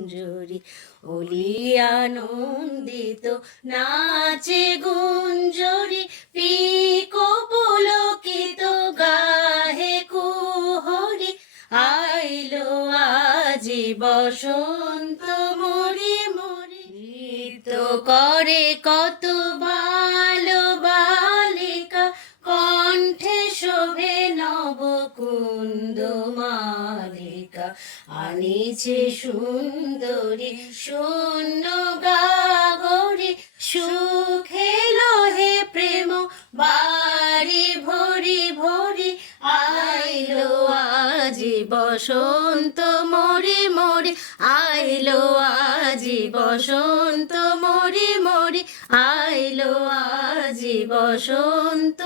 মঞ্জরি হোলি আনন্দিত নাচে গুঞ্জরি পিকো পুলকিত গাহে কুহরি আইলো আজি বসন্ত মরি মরি নৃত্য করে কত ভালো বালিকা কণ্ঠে শোভে নব কুন্দ মালিকা আনিছে সুন্দরী শূন্য গাগরি সুখে লোহে প্রেম বাড়ি ভরি ভরি আইলো আজি বসন্ত মরি মরি আইলো আজি বসন্ত মরি মরি আইলো আজি বসন্ত।